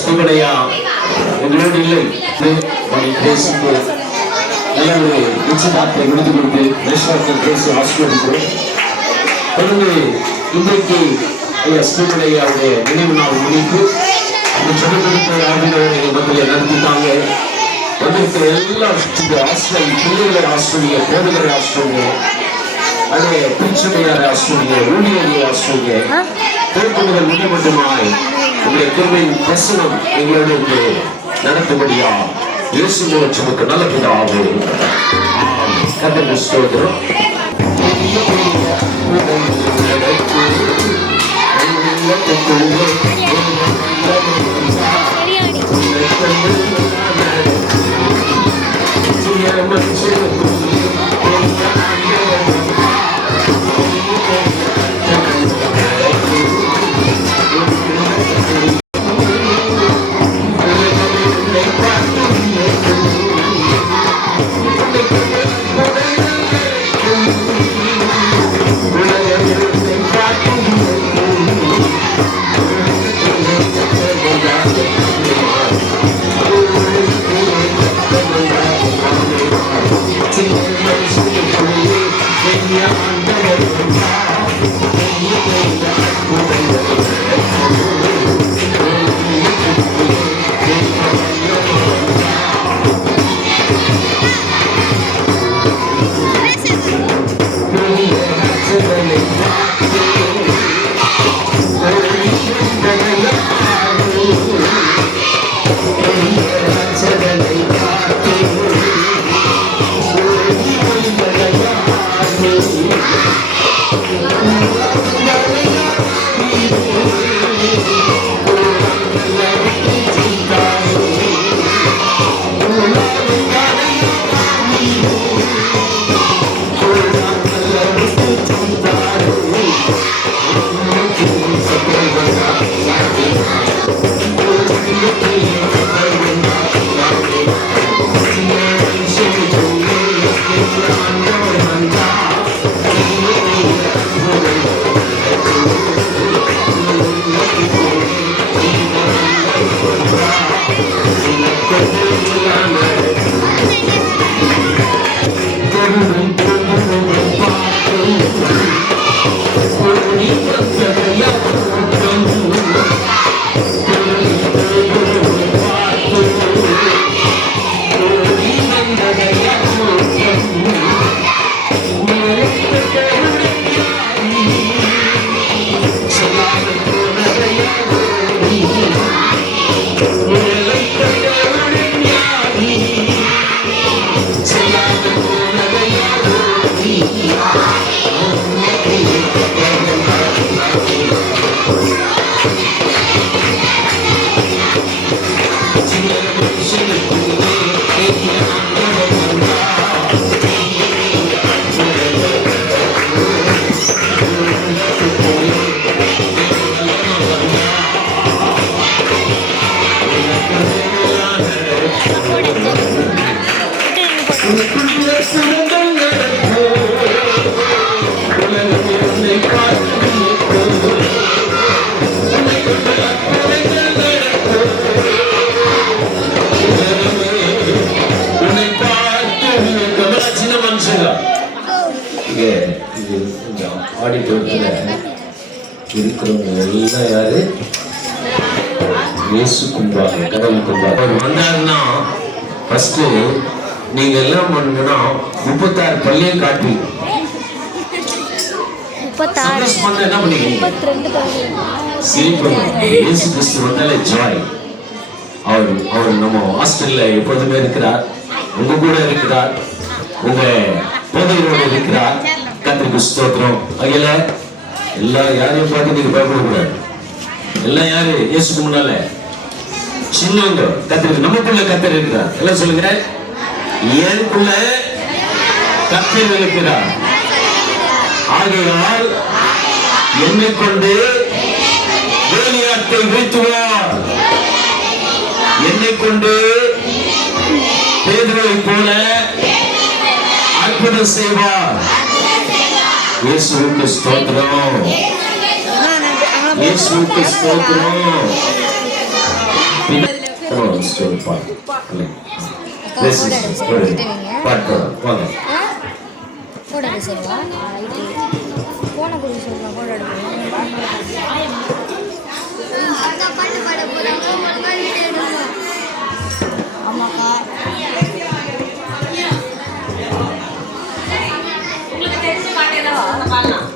ஸ்ரீமலையா எங்களோடு இல்லை பேசும்போது நல்ல ஒரு நிச்சயதார்த்தை முடித்து கொடுத்து விஸ்வாசத்தில் பேசி ஆசீர்வதிக்கிறோம். தொடர்ந்து இன்றைக்கு ஸ்ரீமலையாவுடைய நினைவு நாள் முடித்து இந்த சொல்லிக் ஆகியோருடைய மக்களை நடத்திட்டாங்க. வந்திருக்கிற எல்லா ஆசிரியர் பிள்ளைகளை ஆசிரியர் போதகரை ஆசிரியர் அதே பிரிச்சமையார் ஆசிரியர் ஊழியரை ஆசிரியர் பொறுப்பு முதல் முடிவு மட்டுமாய் உங்களுடைய கிருபையின் பிரசனம் எங்களோடு நடத்தும்படியா இயேசு மூலம் நமக்கு நல்ல பிதாவே கர்த்தருக்கு ஸ்தோத்திரம். இருக்கிறவங்க எல்லாம் யாரு இயேசு கும்பிடுவாங்க, கடவுள் கும்பிடுவாங்க. அவர் வந்தாருன்னா ஃபர்ஸ்ட் நீங்க எல்லாம் பண்ணணும்னா 36 பள்ளியை காட்டி என்ன பண்ணீங்க? இயேசு கிறிஸ்து வந்தாலே ஜாய். அவர் நம்ம ஹாஸ்டல்ல எப்போதுமே இருக்கிறார், உங்க கூட இருக்கிறார், உங்க போதையோடு இருக்கிறார். கர்த்தருக்கு ஸ்தோத்திரம். அகில எல்லாம் யாரையும் பார்த்து நீங்க பயப்படக்கூடாது. எல்லாம் யாரு? இயேசுக்கு முன்னால சின்னவங்க. கர்த்தருக்கு நமக்குள்ள கர்த்தர் இருக்கிறார். எல்லாம் சொல்லுங்க, எனக்குள்ள கர்த்தர் இருக்கிறார். ஆகையால் என்னை கொண்டு கோலியாத்தை வீழ்த்துவார், என்னை கொண்டு பேதுருவை போல அற்புதம் செய்வார். இயேசுவுக்கு ஸ்தோத்திரம், இயேசுவுக்கு ஸ்தோத்திரம். ஸ்டோரி பாட்டு பாட்டு வாங்க. போட சொல்லுவா போன கொடுக்க சொல்லுவா போட ஆமாக்கா உங்களுக்கு தெரிஞ்ச பாட்டெல்லாம் பாடலாம்.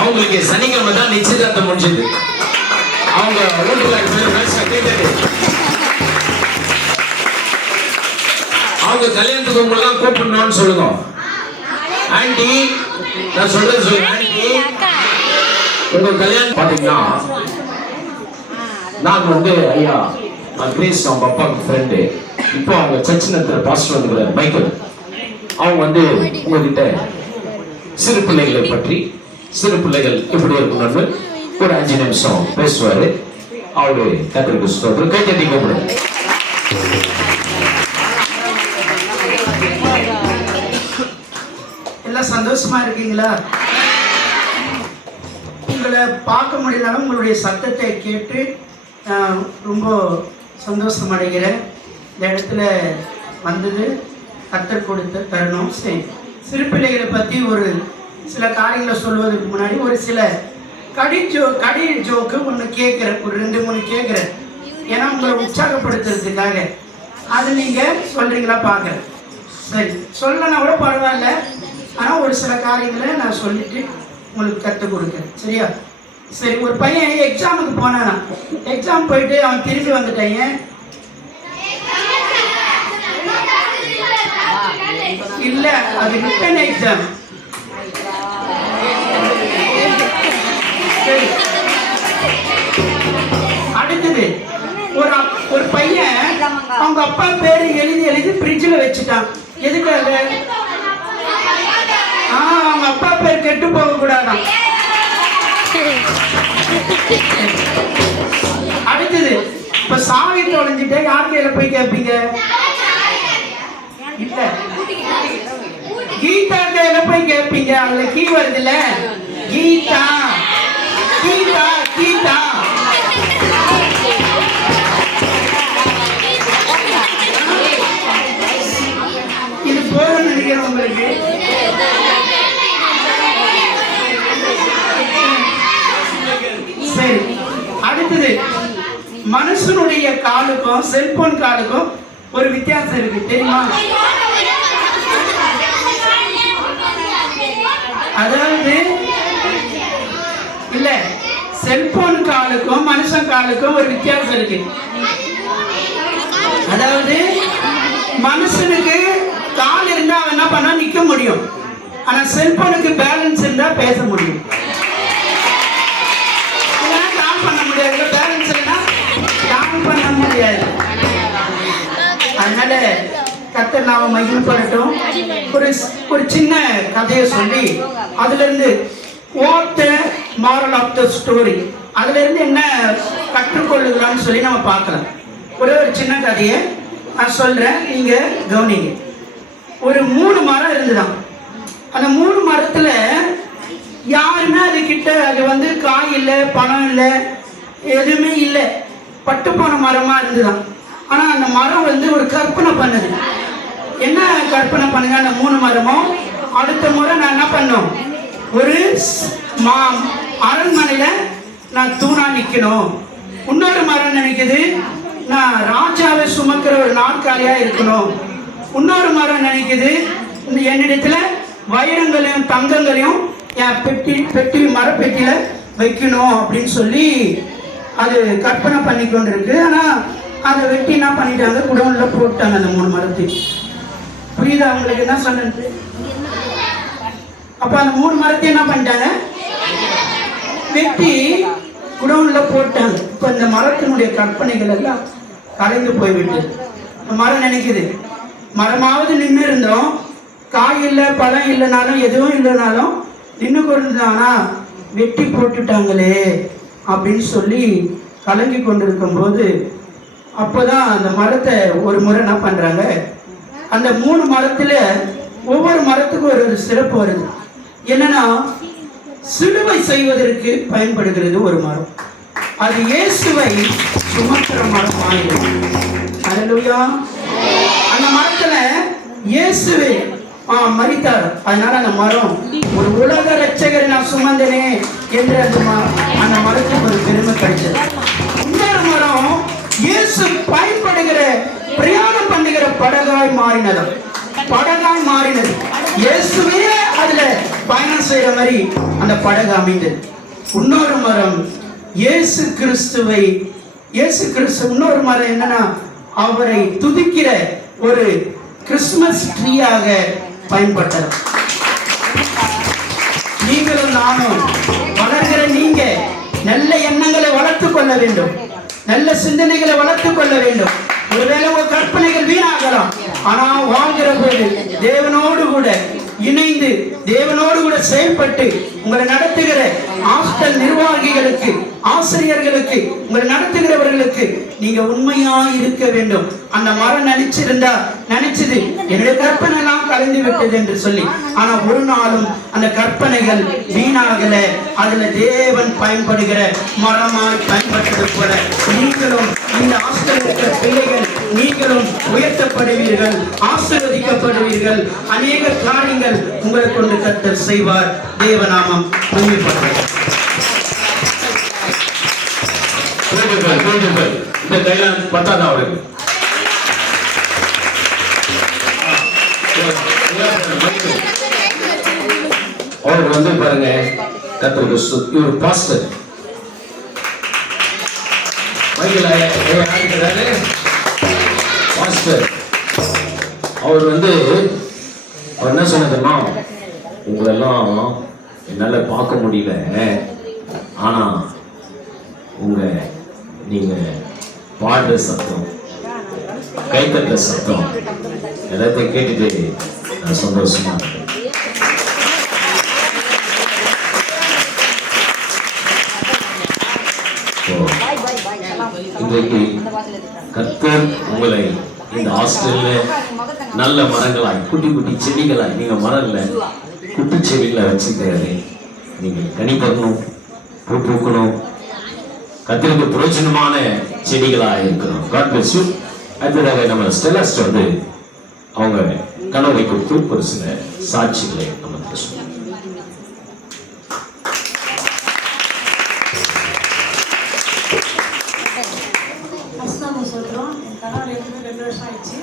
அவங்களுக்கு சனிக்கிழமை தான் நிச்சயதார்த்தம் முடிஞ்சது. அவங்க அவங்க கல்யாணத்துக்கு உங்களெல்லாம் கூப்பிடணும்னு சொல்லுங்க. ஆண்டி நான் சொல்றது சொல்லுங்க. ஆண்டி உங்க கல்யாணம் பாத்தீங்கன்னா நான் வந்து ஐயா கிரேஸ் அவங்க அப்பாவுக்கு ஃப்ரெண்டு. இப்போ அவங்க சர்ச் நடத்துற பாஸ்டர் வந்துக்கிறார் மைக்கேல். அவங்க வந்து உங்ககிட்ட சிறு பிள்ளைகளை பற்றி சிறு பிள்ளைகள் எப்படி இருக்கணும்னு ஒரு 5 நிமிஷம் பேசுவாரு. அவரு கர்த்தருக்கு ஸ்தோத்திரம். கை தட்டி கூப்பிடுங்க. எல்லாம் சந்தோஷமா இருக்கீங்களா? உங்களை பார்க்க முடியலனாலும் உங்களுடைய சத்தத்தை கேட்டு ரொம்ப சந்தோஷம் அடைகிறேன். இந்த இடத்துல வந்தது கர்த்தர் கொடுத்த தருணம். சரி, சிறு பிள்ளைகளை பற்றி ஒரு சில காரியங்களை சொல்வதற்கு முன்னாடி ஒரு சில கடி ஜோக்கு ஒன்று கேட்குறேன், ஒரு 2-3 கேட்குறேன். ஏன்னா உங்களை உற்சாகப்படுத்துறதுக்காக. அது நீங்கள் சொல்கிறீங்களா பார்க்குறேன். சரி, சொல்லனா கூட பரவாயில்ல, ஆனால் ஒரு சில காரியங்களை நான் சொல்லிட்டு உங்களுக்கு கற்றுக் கொடுக்குறேன். சரியா? சரி, ஒரு பையன் எக்ஸாமுக்கு போனானா. எக்ஸாம் போயிட்டு அவன் திரும்பி வந்துட்டாங்க. இல்லை, அது ரிட்டன் எக்ஸாம். சரி, அடுத்தது ஒரு பையன் அவங்க அப்பா பேரு எழுதி ஃப்ரிட்ஜில் வச்சுட்டான். எதுக்காக? அவங்க அப்பா பேர் கெட்டு போக கூடாதான். அடுத்தது, இப்ப சாவி தொலைஞ்சிட்டு யார் கையில போய் கேட்பீங்க? இல்ல, கீதா கையில போய் கேட்பீங்க. அதுல கீ வருது இல்ல, கீதா கீதா கீதா. இது போதும்னு நினைக்கிறேன் உங்களுக்கு. சரி, அடுத்தது, மனுஷனுடைய காலுக்கும் செல்போன் காலுக்கும் ஒரு வித்தியாசம் இருக்கு, தெரியுமா? அதாவது இல்ல, செல்போன் காலுக்கும் மனுஷன் காலுக்கும் ஒரு வித்தியாசம் இருக்கு. அதாவது மனுஷனுக்கு கால் இருந்தா அவன் என்ன பண்ணா நிக்க முடியும், ஆனா செல்போனுக்கு பேலன்ஸ் இருந்தா பேச முடியும். கால் பண்ண முடியாது, பேலன்ஸ் இல்லைன்னா கால் பண்ண முடியாது. அதனால கர்த்தர் நாம மகிமைப்படட்டும். ஒரு சின்ன கதையை சொல்லி அதுல இருந்து what the moral of the story, அதுல இருந்து என்ன கற்றுக்கொள்ளுகிறான்னு சொல்லி நம்ம பார்க்கலாம். ஒரு சின்ன கதையை நான் சொல்றேன், நீங்க கவனிங்க. ஒரு 3 மரம் இருந்துதான். அந்த 3 மரத்துல யாருமே அது கிட்ட அது காய் இல்லை, பழம் இல்லை, எதுவுமே இல்லை, பட்டு போன மரமா இருந்துதான். ஆனா அந்த மரம் ஒரு கற்பனை பண்ணுது. என்ன கற்பனை பண்ணுங்க? அந்த 3 மரமும் அடுத்த முறை நான் என்ன பண்ணோம், ஒரு அரண்மனையில நான் தூணா நிக்கணும். இன்னொரு மரம் நினைக்குது நான் ராஜாவை சுமக்கிற ஒரு நாற்காலியா இருக்கணும். இன்னொரு மரம் நினைக்குது என்னிடத்துல வைரங்களையும் தங்கங்களையும் என் பெட்டி மரப்பெட்டியில வைக்கணும் அப்படின்னு சொல்லி அது கற்பனை பண்ணி கொண்டு இருக்கு. ஆனா அதை வெட்டி என்ன பண்ணிட்டாங்க, குடோன்ல போட்டாங்க அந்த 3 மரத்தையும். புரியுதா உங்களுக்கு என்ன சொன்னது? அப்ப அந்த 3 மரத்தையும் என்ன பண்ணிட்டாங்க, வெட்டி குடோன்ல போட்டாங்க. இப்ப இந்த மரத்தினுடைய கற்பனைகள் எல்லாம் கலைந்து போய்விட்டு மரம் நினைக்குது மரமாவது நின்று இருந்தோம், காய் இல்லை, பழம் இல்லைனாலும் எதுவும் இல்லைனாலும் நின்று கொண்டிருந்தானா வெட்டி போட்டுட்டாங்களே அப்படின்னு சொல்லி கலங்கி கொண்டிருக்கும் போது அப்போதான் அந்த மரத்தை ஒரு முறை என்ன பண்றாங்க, அந்த 3 மரத்துல ஒவ்வொரு மரத்துக்கும் ஒரு சிறப்பு வருது. என்னன்னா சிலுவை செய்வதற்கு பயன்படுகிறது ஒரு மரம், அது இயேசுவை சுமக்கிற மரம் ஆயிடும். அல்லேலூயா. அந்த மரத்துல இயேசுவை மரித்தார். அதனால அந்த மரம் ஒரு உலக ரட்சகரை நான் சுமந்தனே என்று அந்த மரத்துக்கு ஒரு பெருமை கிடைச்சது. இன்னொரு மரம் இயேசு பயன்படுகிற பிரயாணம் பண்ணுகிற படகாய் மாறினது. படகாய் மாறினது இயேசுவே அதுல பயணம் செய்யற மாதிரி அந்த படகு அமைந்தது. இன்னொரு மரம் இயேசு கிறிஸ்து இன்னொரு மரம் என்னன்னா அவரை துதிக்கிற ஒரு கிறிஸ்துமஸ் ட்ரீயாக பயன்பட்டது. நீங்களும் நானும் வளர்கிற நீங்க நல்ல எண்ணங்களை வளர்த்துக் கொள்ள வேண்டும், நல்ல சிந்தனைகளை வளர்த்துக் கொள்ள வேண்டும். ஒருவேளை உங்க கற்பனைகள் வீணாகலாம், ஆனா வாழ்கிற போது தேவனோடு கூட இணைந்து தேவனோடு கூட செயல்பட்டு உங்களை நடத்துகிற ஹாஸ்டல் நிர்வாகிகளுக்கு, ஆசிரியர்களுக்கு, உங்களை நடத்துகிறவர்களுக்கு நீங்க உண்மையா இருக்க வேண்டும். அந்த மரம் நினைச்சது என்னுடைய கற்பனை எல்லாம் கலைந்து விட்டது என்று சொல்லி, ஆனா ஒரு நாளும் அந்த கற்பனைகள் வீணாகல. அதுல தேவன் பயன்படுகிற மரமாய் பயன்பட்டது போல நீங்களும் இந்த ஹாஸ்டல் இருக்கிற பிள்ளைகள் நீங்களும் உயர்த்தப்படுவீர்கள், ஆசீர்வதிக்கப்படுவீர்கள். அநேக காரியங்கள் உங்களை கொண்டு கர்த்தர் செய்வார். தேவநாமம் மகிமைப்படுகிறது. இந்த கையில பத்தாதா அவருக்கு அவர் வந்து பாருங்க, கர்த்தருக்கு இவர் பாஸ்டர் பாஸ்டர். அவர் வந்து அவர் என்ன சொன்னதுன்னா, உங்களெல்லாம் என்னால பார்க்க முடியல, ஆனா நீங்க பாடுற சத்தம், கைத்தட்ட சத்தம் எல்லாத்தையும் கேட்டுட்டு நான் சந்தோஷமா இருக்கேன். இன்றைக்கு கர்த்தர் உங்களை இந்த ஹாஸ்டல்ல நல்ல மரங்களாய், குட்டி குட்டி செடிகளாய், நீங்க மரம் இல்ல குட்டி செடிகளை வச்சுக்கிறாரு. நீங்க கனி பண்ணணும், பூ பூக்கணும், கர்த்தருக்கு பிரயோஜனமான செடிகளாக இருக்கணும். God bless you. அடுத்ததாக நம்ம ஸ்டெல்லாஸ்ட் வந்து அவங்க கணவரை கொடுத்து ஒரு சில சாட்சிகளை நம்ம பேசுவோம். சொல்றோம். என் கணவர் இருந்து 2 வருஷம் ஆயிடுச்சு.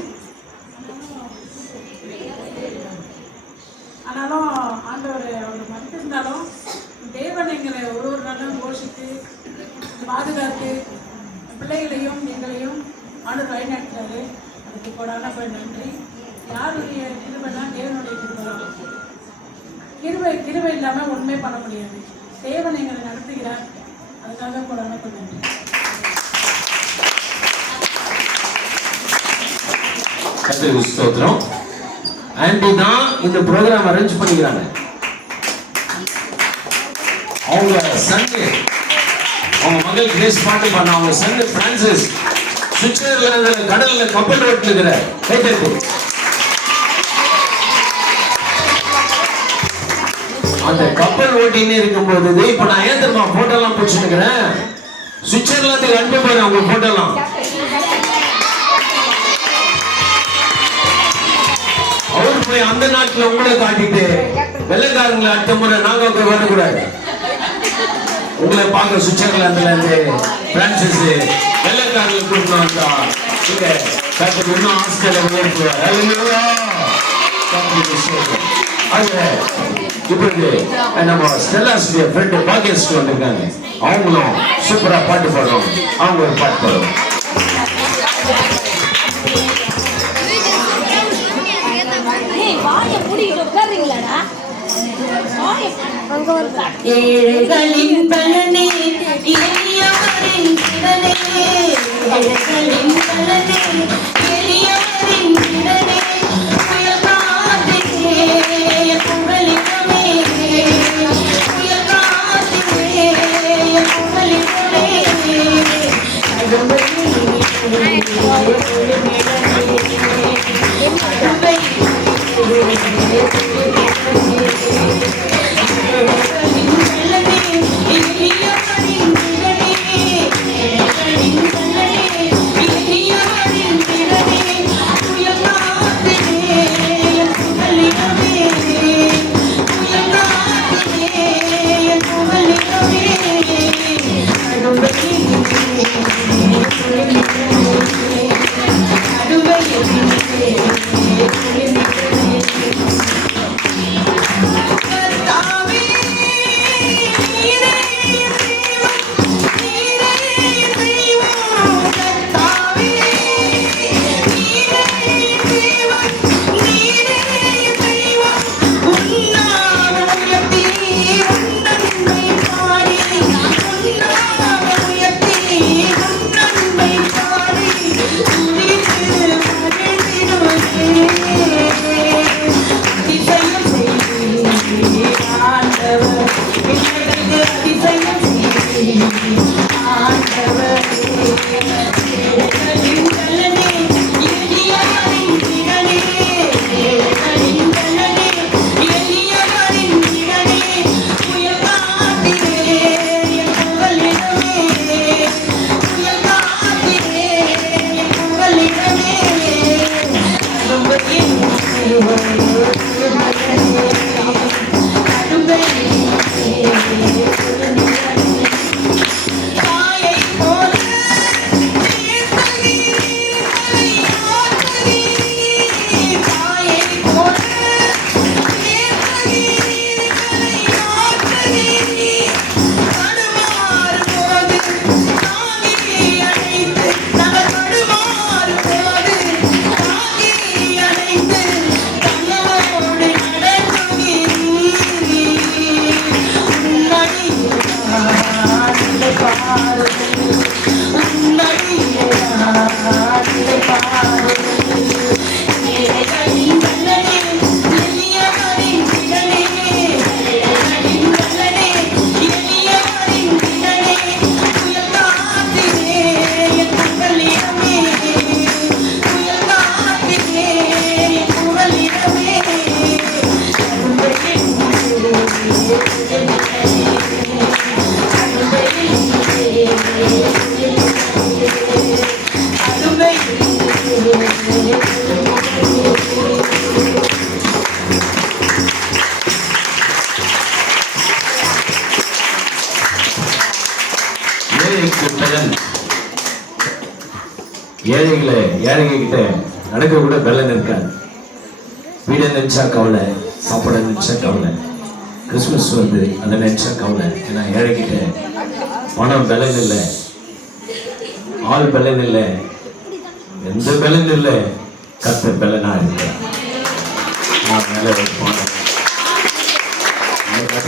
ஆனாலும் ஆண்டவர் அவர் மறுத்திருந்தாலும் தேவன் எங்களை ஒரு நாளும் போஷித்து பாதுகாத்து பிள்ளைகளையும் எங்களையும் ஆண்டவர் வழிநடத்துறாரு. அதுக்கு கொடான போய் நன்றி. யாருடைய கிருபைனா தேவனுடைய கிருபை. கிருபை இல்லாமல் ஒன்றுமே பண்ண முடியாது. தேவன் எங்களை நடத்துகிறார். அதுக்காக கொடான போய் நன்றி. கர்த்தருக்கு ஸ்தோத்திரம். ஆண்டி தான் இந்த ப்ரோக்ராம் அரேஞ்ச் பண்ணிக்கிறாங்க. அவங்க சன்னு, அவங்க மகள் கிரேஸ் பாட்டு பண்ண, அவங்க சன்னு பிரான்சிஸ் சுவிட்சர்லாந்து கடல்ல கப்பல் ஓட்டிட்டு இருக்கிற கைத்தட்டு. அந்த கப்பல் ஓட்டின்னு இருக்கும்போது இப்ப நான் ஏன் தெரியுமா போட்டோ எல்லாம் பிடிச்சிட்டு இருக்கிறேன், சுவிட்சர்லாந்துக்கு அனுப்பி போறேன் அவங்க போட்டோ எல்லாம். அவரு போய் அந்த நாட்டுல உங்களை காட்டிட்டு வெள்ளைக்காரங்களை அடுத்த முறை நாங்க வரக்கூடாது. உங்களை பார்க்க சுவிட்சர்லாந்துல இருந்து பிரான்சிஸ் வெள்ளைக்காரங்களை கூட்டு வந்தா இன்னும் ஆஸ்திரேலியா உயர்த்துவார். இப்படி நம்ம ஸ்டெல்லாஸ்டைய ஃப்ரெண்டு பாக்கியஸ்ட் வந்திருக்காங்க. அவங்களும் சூப்பரா பாட்டு பாடுவாங்க. அவங்க ஒரு பாட்டு பாடுவாங்க. ஏழைகளின் பலனே, எளியவரின் திறனே, ஏழைகளின் பலனே, எளியவரின் திறனே, புயல் காற்றிலே புகலிடமே, புயல் காற்றிலே புகலிடமே, ஏழைங்க கிட்ட நடக்க கூட பலன் இருக்காது. வீடை நினைச்சா கவலை, சாப்பாட நினைச்சா கவலை, கிறிஸ்துமஸ் வருது அதை நினைச்சா கவலை. ஏன்னா ஏழைகிட்ட பணம் பலன் இல்லை, ஆள் பலன் இல்லை, எந்த பலன் இல்லை. கர்த்தர் பலனா இருக்கிறார். நான் மேல வைப்பான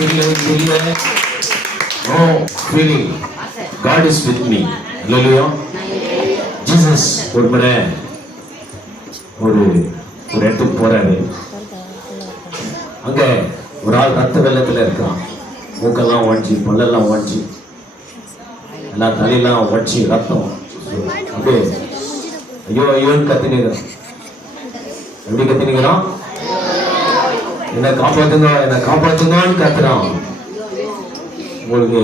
இல்லை, no feeling, God is with me. Hallelujah. Jesus ஒரு முறை ஒரு இடத்துக்கு போறாரு. அங்க ஒரு ஆள் ரத்த வெள்ளத்துல இருக்கான். மூக்கெல்லாம் உடஞ்சி, பல்லெல்லாம் உடஞ்சி, எல்லா தலையெல்லாம் உடச்சி ரத்தம் அப்படியே ஐயோ ஐயோன்னு கத்தினுக்கிறான். எப்படி கத்தினுக்கிறான்? என்னை காப்பாத்துங்க, என்னை காப்பாத்துங்கன்னு கத்துறான். உங்களுக்கு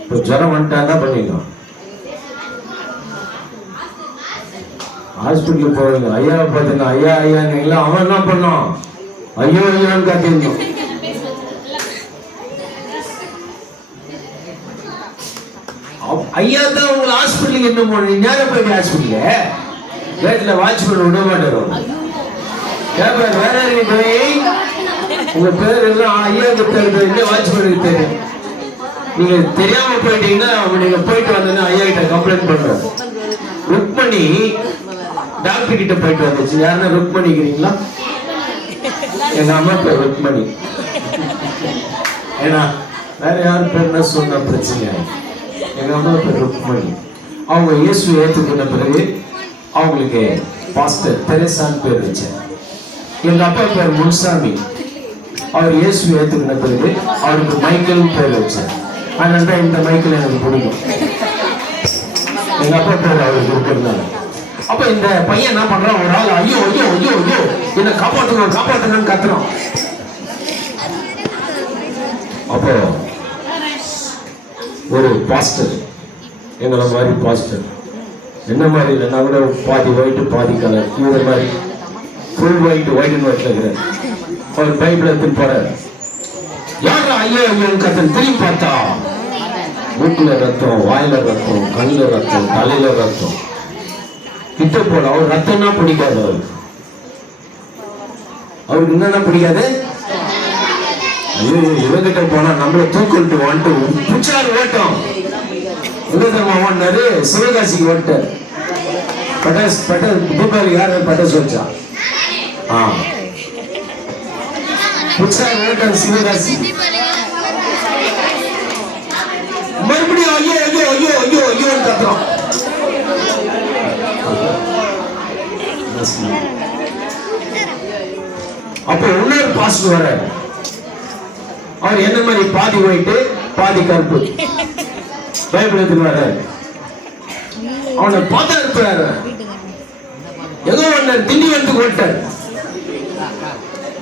இப்போ ஜரம் வந்துட்டான் தான் பண்ணிக்கலாம். ஹாஸ்பிட்டலுக்கு போவீங்க, ஐயா பார்த்துங்க, ஐயா ஐயான்னு அவன் என்ன பண்ணான்? ஐயோ ஐயோன்னு கத்திருந்தோம். ஐயா தான் உங்களை ஹாஸ்பிட்டலுக்கு என்ன போனீங்க? நேரம் போயிட்டு ஹாஸ்பிட்டல வீட்டுல வாட்ச்மேன் விட மாட்டாரு. கேட்பாரு, வேற போய் உங்க பேர் எல்லாம் ஐயாவுக்கு தெரியும், வாட்ச்மேனுக்கு தெரியும். நீங்க தெரியாம போயிட்டீங்கன்னா நீங்க போயிட்டு வந்தீங்கன்னா ஐயா கிட்ட கம்ப்ளைண்ட் பண்றாரு. ருக்மணி டாக்டர் கிட்ட போயிட்டு வந்துச்சு. யாருன்னா ருக்மணிக்கிறீங்களா? எங்க அம்மா பேர் ருக்மணி. ஏன்னா வேற யாரு பேர்னா சொன்ன பிரச்சனை. எங்க அம்மா பேர் ருக்மணி. அவங்க இயேசு ஏற்றுக்கிட்ட பிறகு அவங்களுக்கு பாஸ்டர் தெரேசான்னு பேர் வச்சார். எங்க அப்பா பேர் முன்சாமி. அவர் இயேசு ஏற்றுக்கிட்ட பிறகு அவருக்கு மைக்கேல் பேர் வச்சார். அதனால இந்த மைக்கேல் எனக்கு பிடிக்கும். எங்க அப்பா பேர் அவருக்கு இருக்கிறதால. அப்ப இந்த பையன் என்ன பண்றான்? ஒரு ஆள் ஐயோ ஐயோ ஐயோ ஐயோ என்ன காப்பாத்துங்க காப்பாத்துங்கன்னு கத்துறான். அப்போ ஒரு பாஸ்டர், எங்களை மாதிரி பாஸ்டர், என்ன மாதிரி இல்லைன்னா கூட பாதி ஒயிட் பாதி கலர், இந்த மாதிரி ஃபுல் ஒயிட் அண்ட் ஒயிட்ல இருக்கிறார். அவர் பைபிள் எடுத்துன்னு போறாரு. யாரா ஐயோ ஐயோன்னு கத்தன் திரும்பி பார்த்தா மூக்குல ரத்தம், வாயில ரத்தம், கண்ணுல ரத்தம், தலையில ரத்தம். கிட்ட போல அவர் ரத்தம்னா பிடிக்காது. அவருக்கு என்னன்னா பிடிக்காது. ஐயோ இவங்கிட்ட போனா நம்மள தூக்கிட்டு வந்துட்டு புச்சாரு ஓட்டம். ஓடினாரு, சிவகாசிக்கு ஓட்டார். பட்டாஸ் தீபாவளி யாரு பட்டாஸ் வச்சா? புச்சாரு ஓட்டம் சிவகாசி. மறுபடியும் ஐயோ ஐயோ ஐயோ ஐயோ ஐயோன்னு கத்துறோம். அப்ப இன்னொரு பாஸ்டர் வர, அவர் என்ன மாதிரி பாதி ஒயிட்டு பாதி கருப்பு, பைபிள் எடுத்துருவாரு. அவனை பார்த்தா இருக்கிறாரு. ஏதோ ஒண்ணு திண்டிவனத்துக்கு ஓட்டார்.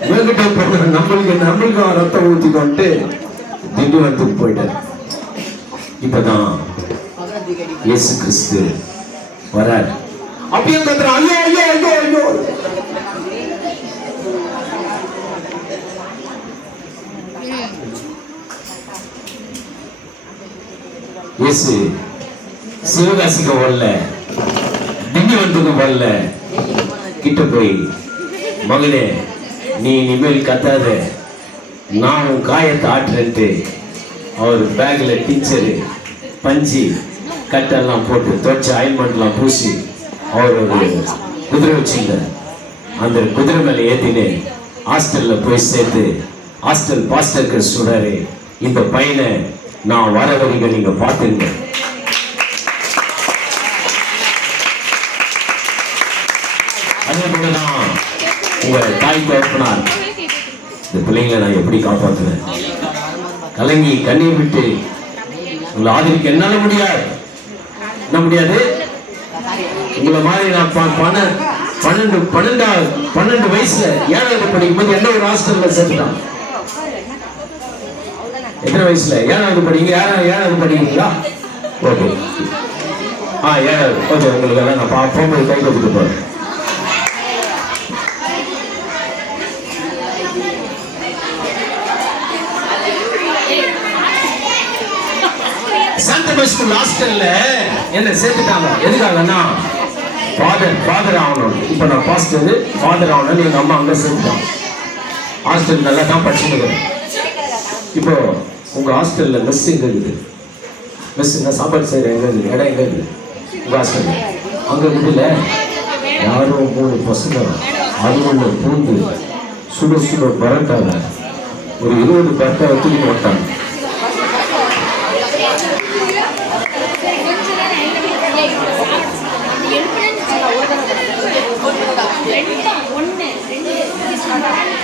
இவங்கிட்ட போன நம்மளுக்கு ரத்தம் ஊத்திக்கொண்டு திண்டிவனத்துக்கு போயிட்டார். இப்பதான் இயேசு கிறிஸ்து வரார். அப்படியே கத்துறான், ஐயோ ஐயோ ஐயோ ஐயோ. இயேசு சிவகாசிக்கு வரல, திண்டிவனத்துக்கு வரல. கிட்ட போய், மகனே நீ இனிமேல் கத்தாத, நான் உன் காயத்தை ஆட்டுறேன்ட்டு அவர் பேக்ல டீச்சரு பஞ்சு கட்டெல்லாம் போட்டு துவச்சி ஆயில்மெண்ட்லாம் பூசி அவர் ஒரு குதிரை வச்சிருந்தார். அந்த குதிரை மேலே ஏற்றினு ஹாஸ்டல்ல போய் சேர்த்து ஹாஸ்டல் பாஸ்டருக்கு சொல்றாரு, இந்த பையனை நான் வர வரைக்கும் நீங்க பார்த்துங்க. அதே போலதான் உங்க தாய் தகப்பனார் இந்த பிள்ளைங்களை நான் எப்படி காப்பாற்றுவேன்? கலங்கி கண்ணீர் விட்டு உங்களை ஆதரிக்க என்னால முடியாது. என்ன முடியாது? உங்களை மாதிரி நான் 12 வயசுல 7வது படிக்கும் போது என்ன ஒரு ஹாஸ்டல்ல சேர்த்துட்டான். எத்தனை வயசுல? 7வது படிங்க. 7வது படிக்கிறீங்களா? ஓகே. 7வது. ஓகே, உங்களுக்கு எல்லாம் நான் போகும்போது கை கொடுத்துட்டு போறேன். ஹாஸ்டல்ல என்ன சேர்த்துட்டாங்க. எதுக்காகன்னா ஃபாதர் ஆகணும். இப்ப நான் பாஸ்டர் ஃபாதர் ஆகணும்னு எங்க அம்மா அங்க சேர்த்துட்டாங்க. ஹாஸ்டல் நல்லா தான் படிச்சுட்டு. இப்போ உங்க ஹாஸ்டல்ல மெஸ் எங்க இருக்குது? மெஸ் என்ன சாப்பாடு செய்யற எங்க இருக்குது? இடம் எங்க இருக்குது? உங்க ஹாஸ்டல் அங்க இருக்குதுல்ல. யாரோ 3 பசங்க அது ஒண்ணு பூந்து சுட பரோட்டால ஒரு 20 பரோட்டாவை தூக்கி போட்டாங்க.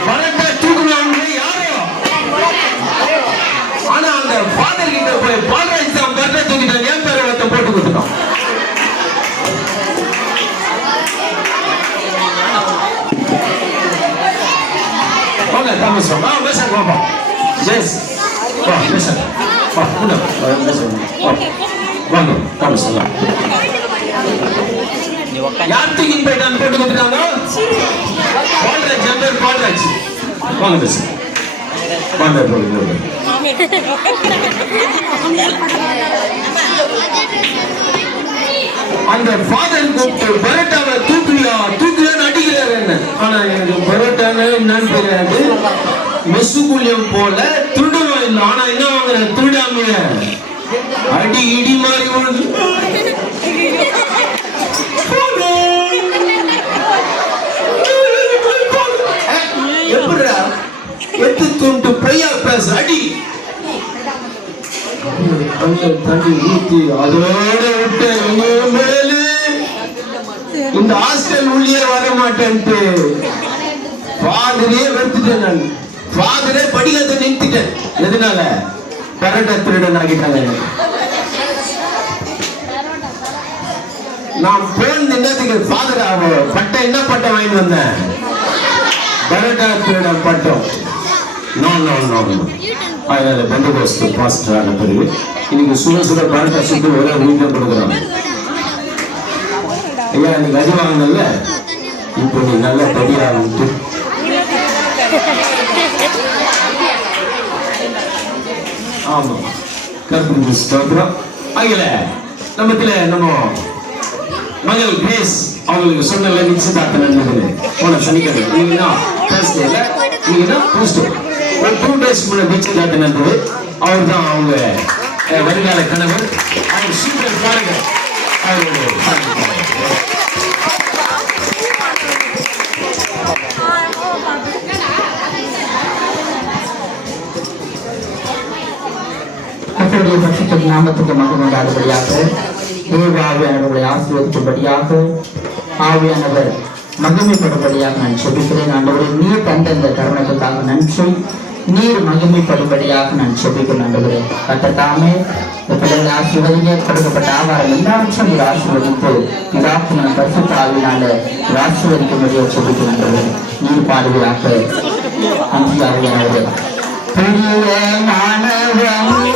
பரோட்டா தூக்குனாங்க யாரோ. ஆனா அந்த ஃபாதர் கிட்ட போய் பால்ராஜ் தான் பரோட்டா தூக்கிட்டாங்க. என் பேரை ஒருத்தன் போட்டு கொடுத்துட்டான். வாங்க தாமஸ் வாங்க. பேச வாப்பா. ஜெஸ் வா பேச வா. உள்ள பேச வாங்க தாமஸ் வாங்க. யார் தூக்கின்னு போயிட்டான்னு போட்டு கொடுத்துட்டாங்க. பால்ராஜ் ஜெண்டர் பால்ராஜ் வாங்க பேச வாங்க போடுங்க. அந்த ஃபாதர் கூப்பிட்டு பரோட்டாவை தூக்குலியான்னு அடிக்கிறாரு என்ன. ஆனா எனக்கு பரோட்டான்னு என்னன்னு தெரியாது. மெசுகுலியம் போல திருடுவோம் இல்லை. ஆனா என்ன வாங்குற திருடாம அடி இடி மாதிரி விழுது. எப்படா எத்து தூண்டு பையா பேச அடி தண்ணி ஊத்தி அதோட விட்டு மேல இந்த ஹாஸ்டல் உள்ளே வர மாட்டேன்ட்டு ஃபாதரே வெறுத்துட்டேன். நான் ஃபாதரே படிக்காத நிறுத்திட்டேன். எதனால? பரோட்டா திருடன் ஆகிட்டாங்க. நான் போன் என்னத்துக்கு ஃபாதர் பட்டம் என்ன பட்டம் வாங்கிட்டு வந்தேன்? பரோட்டா திருடன் பட்டம். No no no no. அதனால பந்தோபஸ்து பாஸ்டர் ஆன பிறகு இன்னைக்கு சுட பரோட்டா சுட்டு ஒரே வீட்டில் கொடுக்குறாங்க. ஐயா நீங்க அடி வாங்கினல, இப்போ நீ நல்லா தடி ஆரம்பிட்டு ஆமா கருத்து ஸ்தோத்திரம். ஆகல நம்ம மகள் கிரேஸ் அவங்களுக்கு சொன்னல நிச்சயதார்த்தம் நடந்தது போன சனிக்கிழமை. நீங்கன்னா தேர்ஸ்டேல நீங்கன்னா டியூஸ்டே ஒரு 2 days முன்னாடி நிச்சயதார்த்தம் நடந்தது. அவர் தான் அவங்க வருங்கால கணவர். அவர் சூப்பர் பாருங்க. கர்த்தருடைய பரிசுத்த நாமத்துக்கு மகிமை உண்டாகும்படியாக தேவ ஆவியானவர்களை ஆசீர்வதிக்கும்படியாக ஆவியானவர் மகிமைப்படும்படியாக நான் சொல்லிக்கிறேன். ஆண்டவரே நீர் தந்த இந்த தருணத்துக்காக நன்றி. நீர் மகிமைப்படும்படியாக நான் செபிக்கிறேன் ஆண்டவரே. கர்த்தர் தாமே இந்த பிள்ளைகளை ஆசீர்வதிங்க. கொடுக்கப்பட்ட ஆகாரம் எல்லாவற்றையும் ஒரு ஆசீர்வதித்து பிதாக்கு நான் பரிசுத்த ஆவியினால ஒரு ஆசீர்வதிக்கும்படியாக செபிக்கிறேன் ஆண்டவரே. நீர் பாடுவதாக நன்றி ஆவியானவரே. புதிய மாணவன்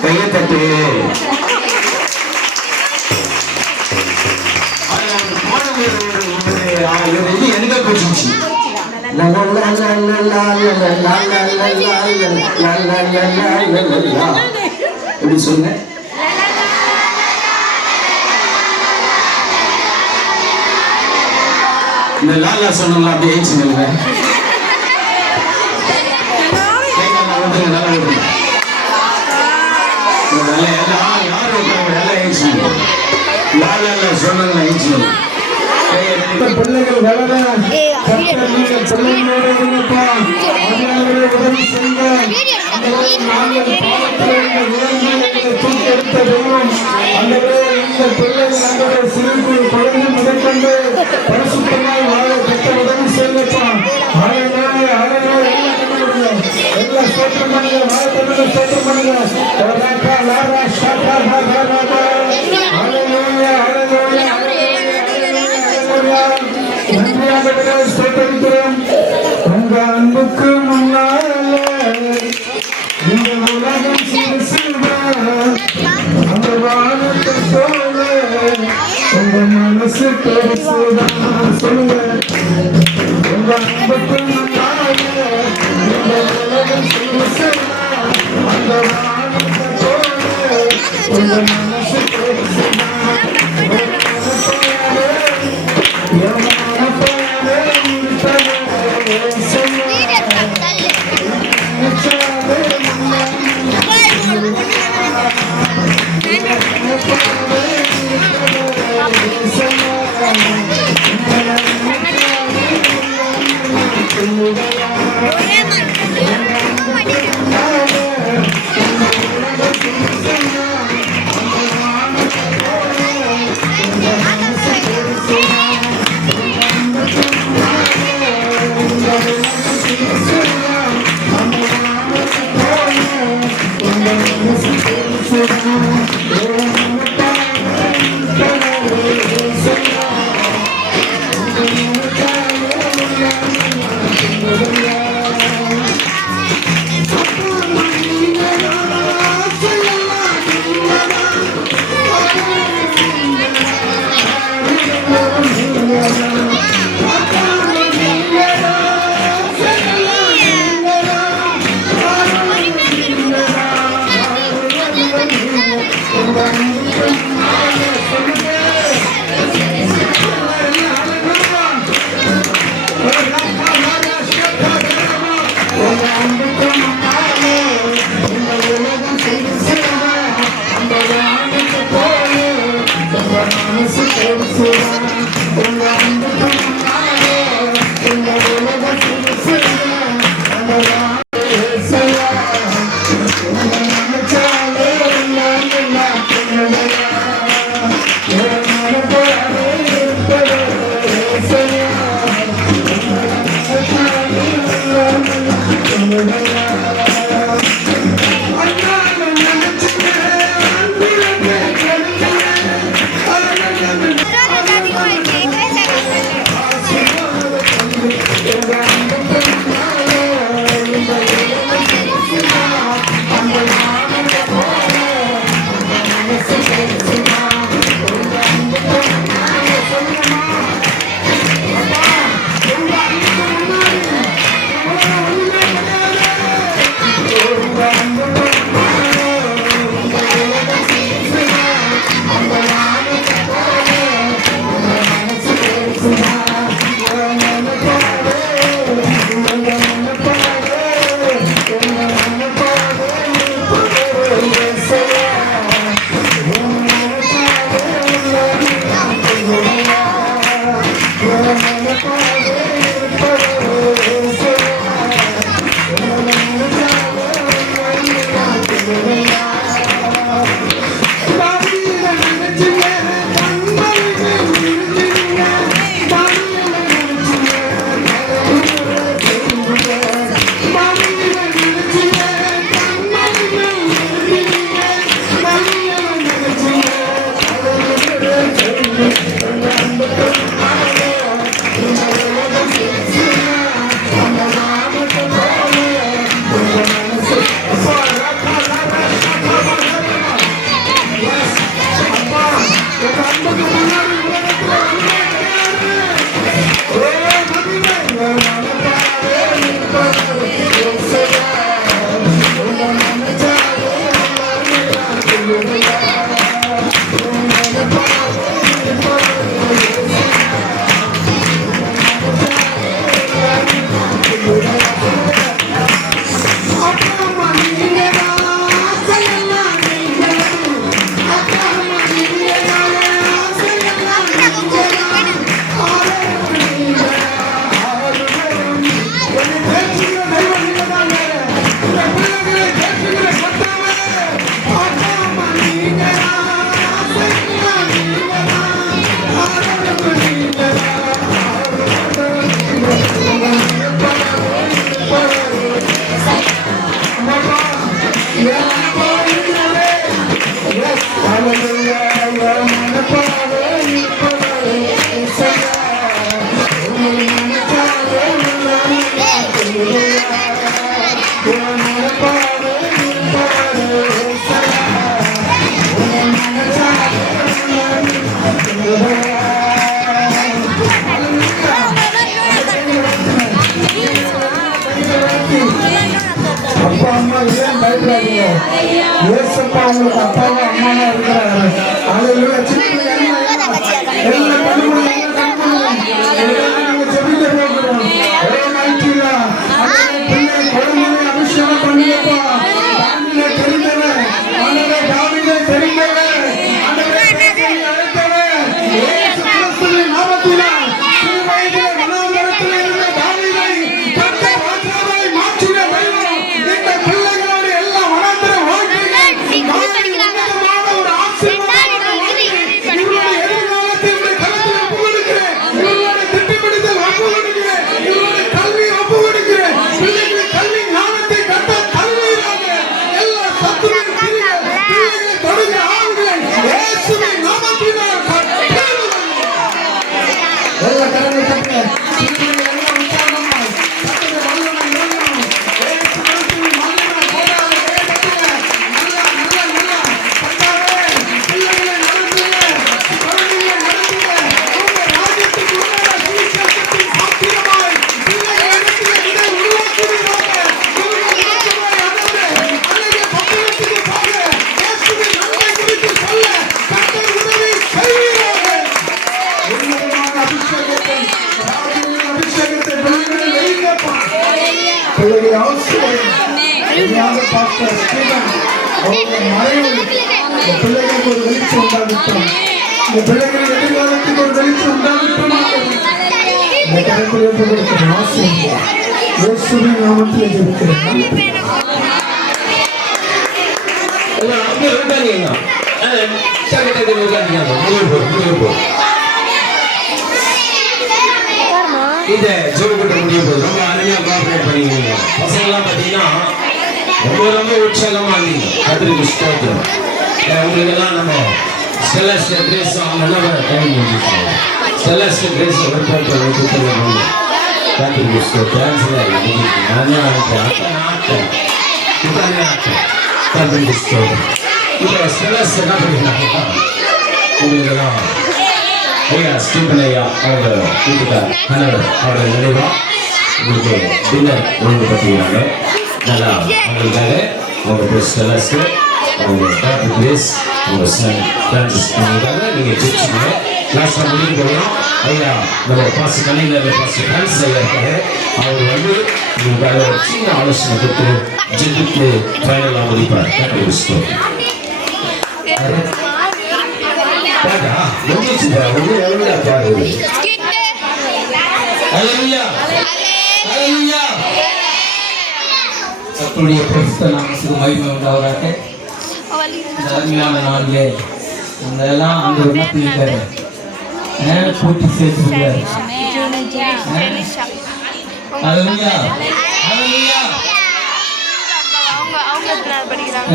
கையத்தட்டு எங்க போச்சு எப்படி சொல்லுங்க இந்த லாலா சொன்னா அப்படியே ஏச்சு நில்லுங்க நல்லா விடுங்க பிள்ளைகள் வளர பிள்ளைகளோட உதவி செய்ய தூக்கி எடுத்த தெய்வம் அந்த பிள்ளைகள் அந்த சிறு குழந்தை முதற்கொண்டு பரிசுத்தமாய் வாழ பெற்ற உதவி செய்யப்பா எல்லாம் ஸ்தோத்திரம் பண்ணுங்க வாழ்க்கை ஸ்தோத்திரம் பண்ணுங்க உங்க அன்புக்கு முன்னால இந்த உலகம் அந்த வானத்தை போல உங்க மனசு பெருசுதான் சொல்லுங்க உங்க அன்புக்கு முன்னால இந்த உலகம் அந்த வானத்தை போல உங்க மனசு பெருசுதான் ஏன் பயப்படாதீங்க? இயேசப்பா உங்களுக்கு அப்பாவும் அம்மாவா இருக்கிறாரு. அல்லேலூயா. சின்ன பிள்ளைங்க எல்லாம் கண்ணுக்குள்ள நாங்க ஜெபிக்க போகிறோம். ஒரே நாய்க்கிலா பிள்ளை குழந்தைகளை அபிஷேகம் பண்ணியப்பா. தாவிதை தெரிந்தவர், ஆண்டவரே தாவிதை தெரிந்தவர், ஆண்டவரே பேசுவதை அழைத்தவர், இயேசு கிறிஸ்துவின் நாமத்தினால் சிலுவையிலே வனாந்தரத்தில் இருந்த தாவீதை கர்த்தர் ராஜாவாய் மாற்றின தெய்வம். இந்த பிள்ளைகளோடு எல்லா வனாந்தர வாழ்க்கையில் உன்னதமான ஒரு ஆசீர்வாதமான வாழ்க்கை. இவருடைய எதிர்காலத்தை உடைய கரத்தில் ஒப்புக் கொடுக்கிறேன். இவருடைய திட்டமிடுதல் ஒப்புக் கொடுக்கிறேன். இவருடைய கல்வியை ஒப்புக் கொடுக்கிறேன். பிள்ளைகளின் கல்வி ஞானத்தை கர்த்தர் தருவீராக. எல்லா சத்துருவின் கிரியைகள், பிள்ளைகளை தொடுகிற ஆவிகளை இயேசுவின் நாமத்தினால் கட்டளையிடுகிறேன். எல்லா கரங்களை தட்டுங்க. எல்லாம் உற்சாகமாய் கர்த்தருடைய வல்லமை இறங்கணும். இயேசு கிறிஸ்துவின் வல்லமை போராட தட்டுங்க. நல்லா நல்லா நல்லா கர்த்தாவே, பிள்ளைகளை நடத்துங்க, குழந்தைகளை நடத்துங்க. உங்க ராஜ்யத்துக்கு உள்ளான சுவிசேஷத்தின் சாத்தியமாய் பிள்ளைகளை நடத்திய இதை உருவாக்குவீராக. இவர்கள் நடத்துவாய் ஆண்டவரே. அன்னைக்கு பட்டணத்துக்கு போக இயேசுவின் நன்மை குறித்து சொல்ல கர்த்தர் உதவி செய்வீராக. உன்னதமான அபிஷேகத்தை, ராஜ்யத்தின் அபிஷேகத்தை பிள்ளைகளை வைங்கப்பா. பிள்ளைகளை ஆசீர்வதிங்க. உண்மையாக பாஸ்டர் ஸ்டீவன் அவருடைய மறைவு இந்த பிள்ளைகளுக்கு ஒரு வெளிச்சம் உண்டாகட்டும். இந்த பிள்ளைகளின் எதிர்காலத்துக்கு ஒரு வெளிச்சம் உண்டாகட்டும். இந்த கருத்தில் ஏற்படுத்த ஆசீர்வதிங்க. இயேசுவின் நாமத்தில் ஜெபிக்கிறேன். எல்லாம் அப்படியே உட்காருங்க. சக்கரத்தில் உட்காருங்க. முடிவு போ. இந்த ஜோடிப்பட்ட முடிய போது ரொம்ப அருமையா கோஆபரேட் பண்ணிக்கிறீங்க. பசங்கள்லாம் பார்த்தீங்கன்னா ரொம்ப உற்சாகமா இருந்தீங்க. கர்த்தருக்கு ஸ்தோத்திரம். உங்களுக்கு எல்லாம் நம்ம செலஸ்ட் கிரேஸ் அவங்க time முடிஞ்சிருக்கோம். Celeste grace work out கொடுத்துருவாங்க. கர்த்தருக்கு ஸ்தோத்திரம். நானே ஆட்டேன். கர்த்தருக்கு ஸ்தோத்திரம். இப்போ செலஸ்ட் என்ன பண்ணிருக்காங்க உங்களுக்கு எல்லாம் ஐயா ஸ்டீபன் ஐயா அவங்க வீட்டுக்கார் கணவர் அவரோட நினைவா உங்களுக்கு டின்னர் ஒழுங்குபடுத்திக்கிறாங்க. நல்லா அவங்களுக்காக அவங்க பிரஸ் அவங்க டாக்டர் கிரேஸ் அவங்க சன் பிரான்சிஸ் அவங்களுக்காக நீங்கள் ஜெயிச்சுங்க. லாஸ்ட்டாக முடிவு போகணும். ஐயா நம்ம பாஸ் கலைஞர் பாஸ் பிரான்சிஸ் ஐயா இருக்காரு. அவர் வந்து உங்களுக்காக ஒரு சின்ன ஆலோசனை கொடுத்து ஜெயித்து ஃபைனலாக முடிப்பார். கர்த்தருடைய பரிசுத்த நாமத்துக்கு மகிமை உண்டாவதாக. இந்த அருமையான நாளிலே அதெல்லாம் அந்த விண்ணப்பிக்காரு கூட்டி சேர்த்துருக்காரு.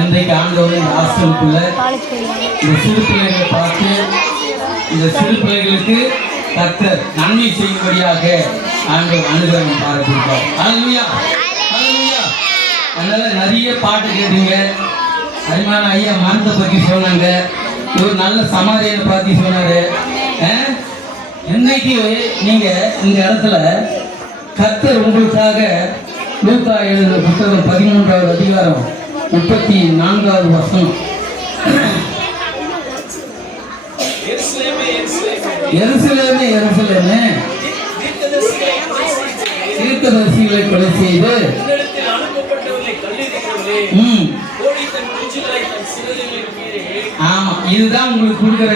இன்றைக்கு ஆண்டவர் இந்த ஹாஸ்டலுக்குள்ள இந்த சிறு பிள்ளைகளை பார்த்து இந்த சிறு பிள்ளைகளுக்கு கர்த்தர் நன்மை செய்யும்படியாக ஆண்டவர் அனுகிரகம் பாராட்டியிருக்கார். அல்லேலூயா, அல்லேலூயா. அதனால நிறைய பாட்டு கேட்டீங்க. அருமையான ஐயா மரத்தை பற்றி சொன்னாங்க. இவர் நல்ல சமாரியனை பற்றி சொன்னாரு. இன்னைக்கு நீங்க இந்த இடத்துல கர்த்தர் உங்களுக்காக லூக்கா எழுதின புத்தகம் 13வது அதிகாரம் 34வது வசனம். எருசலேமே எருசலேமே தீர்க்கதரிசிகளை கொலை செய்து ஆமா இதுதான் உங்களுக்கு கொடுக்கிற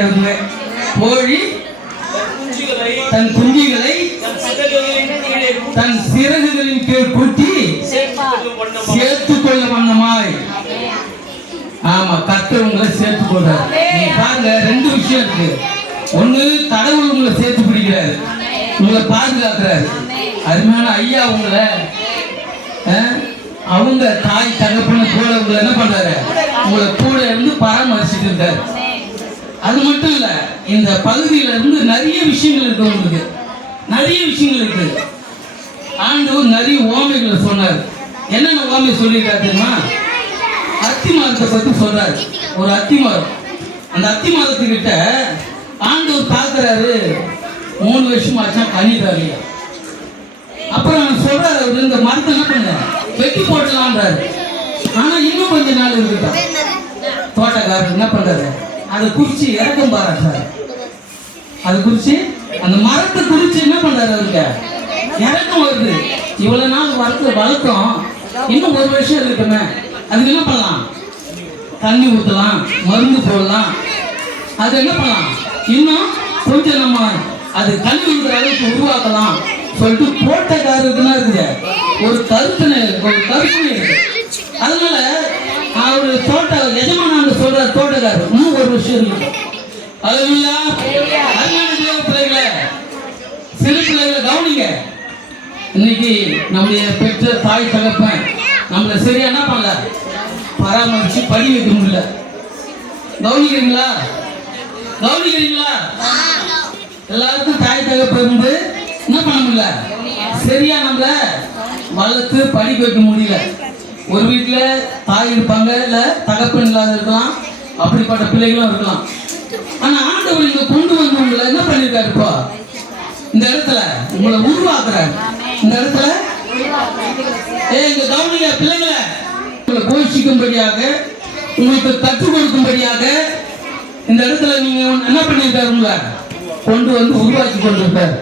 கோழி தன் குஞ்சுகளை தன் சிறகுகளின் கீழ் கூட்டி சேர்த்துக் கொள்ள வண்ணமாய். ஆமா கர்த்தர் உங்களை சேர்த்துக் கொள்றார். நீங்க பாருங்க, ரெண்டு விஷயம் இருக்கு. ஒண்ணு, கடவுள் உங்களை சேர்த்து பிடிக்கிறாரு, உங்களை பாதுகாக்கிறாரு. அருமையான ஐயா உங்களை அவங்க தாய் தகப்பன கூட உங்களை என்ன பண்றாரு, உங்களை கூட இருந்து பராமரிச்சுட்டு இருக்காரு. அது மட்டும் இல்ல, இந்த பகுதியில இருந்து நிறைய விஷயங்கள் இருக்கு. உங்களுக்கு நிறைய விஷயங்கள் இருக்கு. ஆண்டவர் நிறைய ஓமைகளை சொன்னார். என்னென்ன ஓமை சொல்லியிருக்காரு தெரியுமா? அத்தி மரத்தை பத்தி சொல்றாரு. ஒரு அத்தி மரம், அந்த அத்தி மரத்துக்கிட்ட ஆண்டவர் பார்க்கிறாரு, 3 வருஷம் ஆச்சா கனி தரலையா. அப்புறம் சொல்றாரு, அவர் இந்த மரத்தை என்ன பண்ண வெட்டி போட்டலாம்ன்றாரு. ஆனா இன்னும் கொஞ்ச நாள் இருக்கட்டும். தோட்டக்காரர் என்ன பண்றாரு, அதை குறிச்சு இறக்கம் பாராட்டுறாரு. அதை குறிச்சு அந்த மரத்தை குறிச்சு என்ன பண்றாரு, அவருக்கு இறக்கம் வருது. இவ்வளவு நாள் வளர்த்தோம், இன்னும் ஒரு வருஷம் இருக்குமே, அதுக்கு என்ன பண்ணலாம், தண்ணி ஊற்றலாம், மருந்து போடலாம், அது என்ன பண்ணலாம், இன்னும் கொஞ்சம் நம்ம அது தண்ணி ஊற்றுற அளவுக்கு உருவாக்கலாம் சொல்லிட்டு தோட்டக்காரருக்குன்னா இருக்குது ஒரு கருத்தனை இருக்கு. அதனால அவரு எஜமானான்னு சொல்ற தோட்டக்காரர் இன்னும் ஒரு விஷயம் இருக்கு. அல்லேலூயா. அருமையான தேவ பிள்ளைகளே, சிறு பிள்ளைகளை கவனிங்க. இன்னைக்கு நம்முடைய பெற்ற தாய் தகப்பன் நம்மளை சரியா என்ன பண்ணல, பராமரிச்சு படி வைக்க முடியல. கவனிக்கிறீங்களா? எல்லாருக்கும் தாய் தகப்பன் இருந்து என்ன பண்ண முடியல, சரியா நம்மள வளர்த்து படிக்க வைக்க முடியல. ஒரு வீட்டுல தாய் இருப்பாங்க, இல்ல தகப்பன் இல்லாத இருக்கலாம், அப்படிப்பட்ட பிள்ளைகளும் இருக்கலாம். ஆனா ஆண்டவர் இங்க கொண்டு வந்து உங்களை என்ன பண்ணிருக்காரு, இப்போ இந்த இடத்துல உங்களை உருவாக்குறாரு. இந்த இடத்துல இங்க கவனிங்க பிள்ளைகளை, உங்களை போஷிக்கும்படியாக, உங்களுக்கு கற்றுக் கொடுக்கும்படியாக இந்த இடத்துல நீங்க என்ன பண்ணிருக்காரு, உங்களை கொண்டு வந்து உருவாக்கி கொண்டிருக்காரு.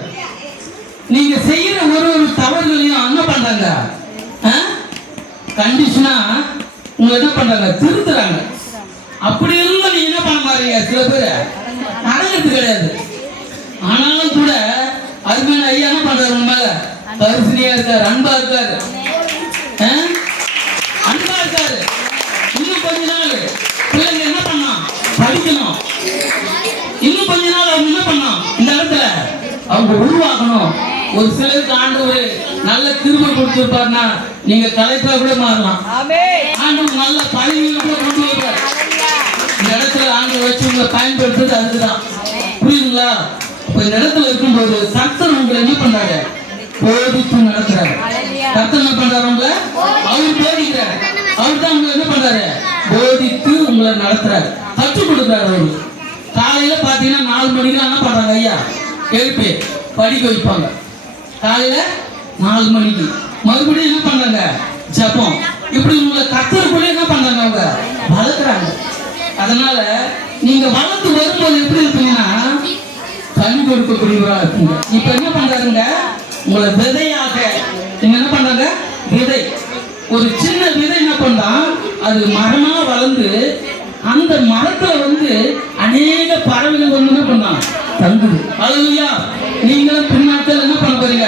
நீங்க செய்யற ஒரு தவறுகளையும் என்ன பண்றாங்க, கண்டிஷனா உங்களை என்ன பண்றாங்க, திருத்துறாங்க. அப்படி இருந்தா நீங்க என்ன பண்ண மாறீங்க, சில பேர் நடக்கிறது கிடையாது. ஆனாலும் கூட அருமையான ஐயா என்ன பண்றாரு, உங்க மேல கரிசனையா இருக்காரு, அன்பா இருக்காரு, அன்பா இருக்காரு. இன்னும் கொஞ்ச நாள் பிள்ளைங்க என்ன பண்ணலாம், படிக்கணும். இன்னும் கொஞ்ச நாள் அவங்க என்ன பண்ணலாம், இந்த இடத்துல அவங்க உருவாக்கணும். ஒரு சிலருக்கு ஆண்டவர் நல்ல கிருபை கொடுத்திருப்பாருன்னா நீங்க கலெக்டரா கூட மாறலாம். ஆண்டவர் நல்ல பதவிகளை கூட கொண்டு வருவார். இந்த இடத்துல ஆண்டவர் வச்சு உங்களை பயன்படுத்துறது அதுதான். புரியுதுங்களா? இப்ப இந்த இடத்துல இருக்கும்போது கர்த்தர் உங்களை என்ன பண்றாரு, போதித்து நடத்துறாரு. கர்த்தர் என்ன பண்றாரு, உங்களை அவர் போதிக்கிறாரு. அவர் தான் உங்களை என்ன பண்றாரு, போதித்து உங்களை நடத்துறாரு, கற்றுக் கொடுக்குறாரு. அவரு காலையில பாத்தீங்கன்னா 4 மணிக்கு என்ன பண்றாங்க, ஐயா எழுப்பி படிக்க வைப்பாங்க. காலையில 4 மணிக்கு மறுபடியும் என்ன பண்றாங்க, ஜபம். இப்படி உங்களை கர்த்தருக்குள்ளே என்ன பண்றாங்க, அவங்க வளர்க்குறாங்க. அதனால நீங்க வளர்த்து வரும்போது எப்படி இருப்பீங்கன்னா கனி கொடுக்கக்கூடியவரா இருப்பீங்க. இப்ப என்ன பண்றாருங்க, உங்களை விதையாக நீங்க என்ன பண்றாங்க, விதை, ஒரு சின்ன விதை என்ன பண்ணா அது மரமா வளர்ந்து அந்த மரத்துல வந்து அநேக பறவைகள் வந்து என்ன பண்ணாங்க, தங்குது. அல்லேலூயா. நீங்களும் பின்னாட்கள் என்ன பண்ண போறீங்க,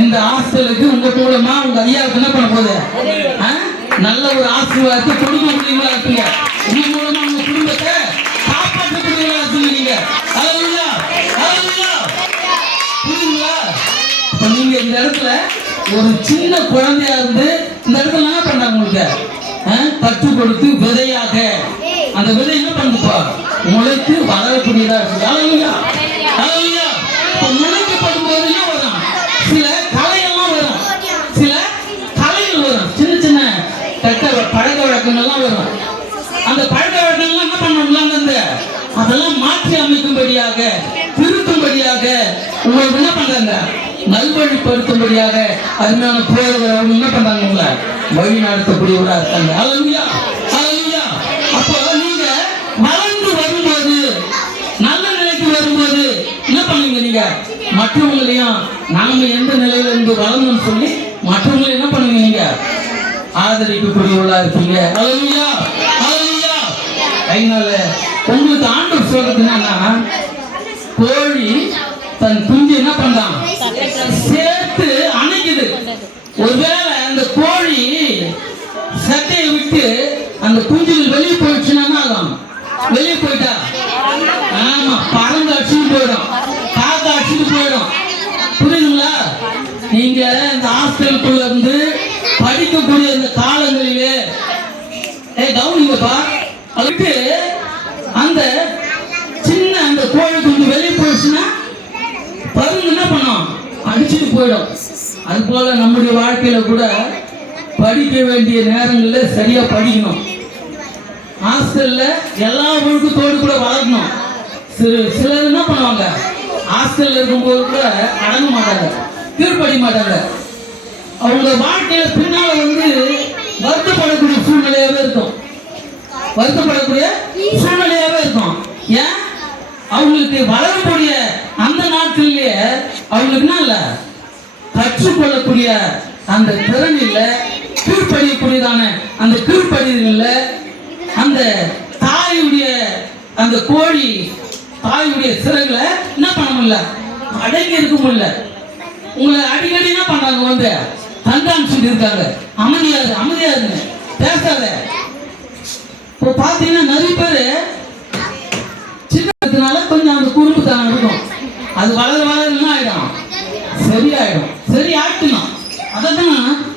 இந்த ஹாஸ்டலுக்கு உங்க மூலமா உங்க ஐயாவுக்கு என்ன பண்ண போகுது, நல்ல ஒரு ஆசீர்வாதத்தை கொடுக்க முடியுங்களா இருப்பீங்க. உங்க மூலமா உங்க குடும்பத்தை காப்பாற்றக்கூடியவங்களா இருப்பீங்க நீங்க. அல்லேலூயா. அல்லேலூயா. புரியுதுங்களா? இப்ப நீங்க இந்த இடத்துல ஒரு சின்ன குழந்தையா இருந்து இந்த இடத்துல என்ன பண்றாங்க, உங்களுக்கு கற்றுக் கொடுத்து விதையாக அந்த விதை என்ன பண்ணுப்பா, முளைத்து வளரக்கூடியதா இருக்கு. அல்லேலூயா. அல்லேலூயா. இப்ப முளைக்கப்படும் போது என்ன வரும், சில கலையெல்லாம் வரும், சில கலைகள் வரும், சின்ன சின்ன பழக்க வழக்கங்கள்லாம் வரும். அந்த பழக்க வழக்கங்கள்லாம் என்ன பண்ணணும்ல, அதெல்லாம் மாற்றி அமைக்கும்படியாக, திருத்தும்படியாக உங்களுக்கு என்ன பண்றாங்க, நல்வழிப்படுத்தும்படியாக அருமையான போதகர்கள் என்ன பண்றாங்க, உங்களை வழி நடத்தக்கூடியவரா இருக்காங்க. அல்லேலூயா. அல்லேலூயா. அப்போ நீங்க வளர்ந்து வரும்போது, நல்ல நிலைக்கு வரும்போது என்ன பண்ணுவீங்க, நீங்க மற்றவங்களையும் நாம எந்த நிலையில இருந்து வளரணும்னு சொல்லி மற்றவங்களை என்ன பண்ணுவீங்க, நீங்க ஆதரிக்கக்கூடியவர்களா இருப்பீங்க. அல்லேலூயா. அல்லேலூயா. அதனால உங்களுக்கு ஆண்டவர் சொல்றது என்னன்னா, கோழி தன் குஞ்சு என்ன பண்றான், சேர்த்து அணைக்குது. ஒருவேளை அந்த கோழி சட்டையை விட்டு அந்த குஞ்சுகள் வெளியே போயிடுச்சுன்னா ஆகும், வெளியே போயிட்டா ஆமா பறந்து அடிச்சுட்டு போயிடும், காக்க அடிச்சுட்டு போயிடும். புரியுதுங்களா? நீங்க இந்த ஹாஸ்டலுக்குள்ள இருந்து படிக்கக்கூடிய இந்த காலங்களிலே கவனிங்கப்பா, அதுக்கு அந்த சின்ன அந்த கோழி குஞ்சு வெளியே போயிடுச்சுன்னா பருந்து என்ன பண்ணும், அடிச்சுட்டு போயிடும். அது போல நம்முடைய வாழ்க்கையில கூட படிக்க வேண்டிய நேரங்கள்ல சரியா படிக்கணும். ஹாஸ்டல்ல எல்லா ஒழுக்கத்தோடு கூட வளரணும். சிலர் என்ன பண்ணுவாங்க, ஹாஸ்டல்ல இருக்கும்போது கூட அடங்க மாட்டாங்க, கீழ்படி மாட்டாங்க. அவங்க வாழ்க்கையில பின்னால வந்து வருத்தப்படக்கூடிய சூழ்நிலையா இருக்கும், வருத்தப்படக்கூடிய சூழ்நிலையாவே இருக்கும். ஏன்? அவங்களுக்கு வளரக்கூடிய அந்த நாட்களிலேயே அவங்களுக்கு என்ன இல்லை, கற்றுக்கொள்ளக்கூடிய அந்த திறன் இல்லை, கீழ்ப்படியக்கூடியதான அந்த கீழ்ப்படிதல் இல்லை, அந்த தாயுடைய அந்த கோழி தாயுடைய சிறகுல என்ன பண்ண முடியல, அடங்கி இருக்க முடியல. உங்களை அடிக்கடி என்ன பண்றாங்க, வந்து கண்காணிச்சுட்டு இருக்காங்க, அமைதியாது அமைதியாதுன்னு பேசாத. இப்போ பார்த்தீங்கன்னா நிறைய பேர் சின்னதுனால கொஞ்சம் அந்த குறும்புத்தனம் இருக்கும், அது வளர வளர என்ன ஆயிடும், சரியாயிடும், சரி ஆயிட்டணும். அதான்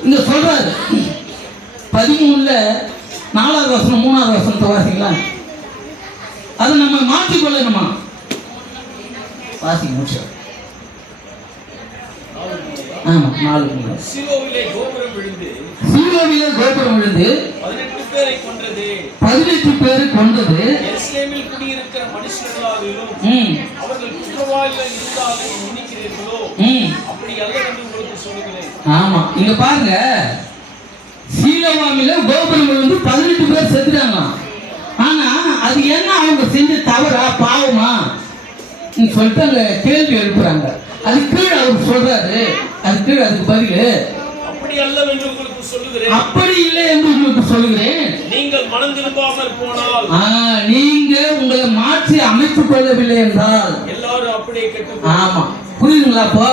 இங்க சொல்றாரு 13ல 4வது வசனம் 3வது வசனத்தை வாசிங்களா, அதை நம்ம மாற்றிக்கொள்ளணுமா? வாசிங்க முடிச்சு. ஆமா 4 சீலோவிலே கோபுரம் விழுந்து 18 பேரை கொன்றது. எருசலேமில் குடியிருக்கிற மனுஷர்களாகிலும் அவர்கள் குற்றவாளிகள் இருந்தாலும் நினைக்கிறீர்களோ அப்படி அல்ல என்று உங்களுக்கு சொல்லுகிறேன். ஆமா, இங்க பாருங்க, சீலோவாமில கோபுரம் விழுந்து 18 பேர் செத்துட்டாங்க. ஆனா அது என்ன, அவங்க செஞ்ச தவறா பாவமா சொல்லிட்டு அங்க கேள்வி எழுப்புறாங்க. அது கீழே அவர் சொல்றாரு, அது கீழே அதுக்கு பதில் அப்படி அல்ல என்று உங்களுக்கு சொல்லுகிறேன், அப்படி இல்லை என்று உங்களுக்கு சொல்லுகிறேன், நீங்கள் மனம் திரும்பாமல் போனால், நீங்க உங்களை மாற்றி அமைத்துக் கொள்ளவில்லை என்றால் எல்லாரும் அப்படியே கெட்டு. ஆமா, புரியுதுங்களா? அப்போ